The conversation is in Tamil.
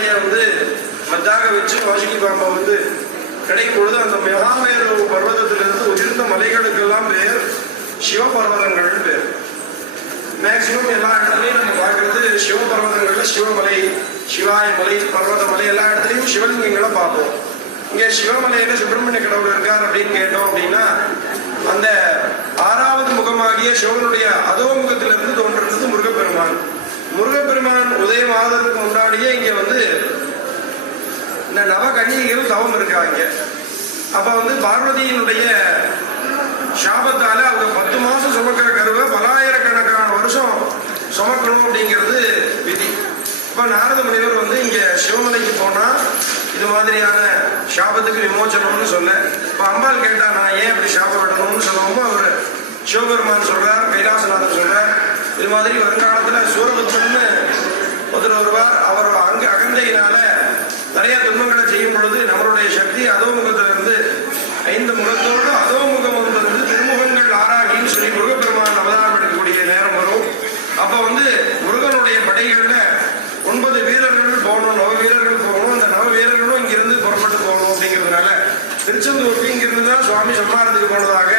மலையை வந்து மத்தாக வச்சு வாசுகி பாம்பை வந்து கிடைக்கும் பொழுது அந்த மகாமேரு பர்வதத்திலிருந்து உயர்ந்த மலைகளுக்கெல்லாம் பேர் சிவபர்வதங்கள் பேர். மேக்சிமம் எல்லா இடத்துலையும் நம்ம பார்க்கறது சிவபர்வதங்கள்ல சிவமலை, சிவாய மலை, பர்வத மலை எல்லா இடத்துலையும் சிவலிங்கங்களை பார்ப்போம். இங்க சிவமலையில சுப்பிரமணிய கடவுள் இருக்கார் அப்படின்னு கேட்டோம் அப்படின்னா அந்த 6வது முகமாகிய சிவனுடைய அதோ முகத்திலிருந்து தோன்றுறது முருகப்பெருமான். முருகப்பெருமான் உதயமாவதற்கு முன்னாடியே இங்க வந்து இந்த நவகன்னிகைகள் தவம் இருக்காங்க. அப்ப வந்து பார்வதியினுடைய சாபத்தால அவங்க 10 மாசம் சுமக்கிற கருவை பலாயிரக்கணக்கான வருஷம் சுமக்கணும் அப்படிங்கிறது விதி. இப்ப நாரத முனிவர் வந்து இங்க சிவமலைக்கு போனா இது மாதிரியான சாபத்துக்கு விமோச்சனம்னு சொல்ல, இப்ப அம்பாள் கேட்டா நான் ஏன் அப்படி சாபம் விடணும்னு சொல்லவும் அவர் சிவபெருமான் சொல்றார், கைலாசநாதன் சொல்றார், இது மாதிரி வருங்காலத்துல சூரபத்மன்னு ஒருத்தர் வருவார், அவர் அங்க அகந்தையினால நிறைய துன்பங்களை செய்யும் பொழுது நம்மளுடைய சக்தி அதோ முகத்திலிருந்து 5 முகத்தோடு அதோ முகம் வந்து திருமுகங்கள் ஆராகின்னு சொல்லி முருகப்பெருமான் அவதாரம் எடுக்கக்கூடிய நேரம் வரும். அப்ப வந்து முருகனுடைய படைகள்ல 9 வீரர்கள் போகணும், 9 வீரர்கள் போகணும். அந்த 9 வீரர்களும் இங்கிருந்து புறப்பட்டு போகணும் அப்படிங்கிறதுனால திருச்செந்தூருக்கு இங்கிருந்து தான் சுவாமி சம்மாரத்துக்கு போனதாக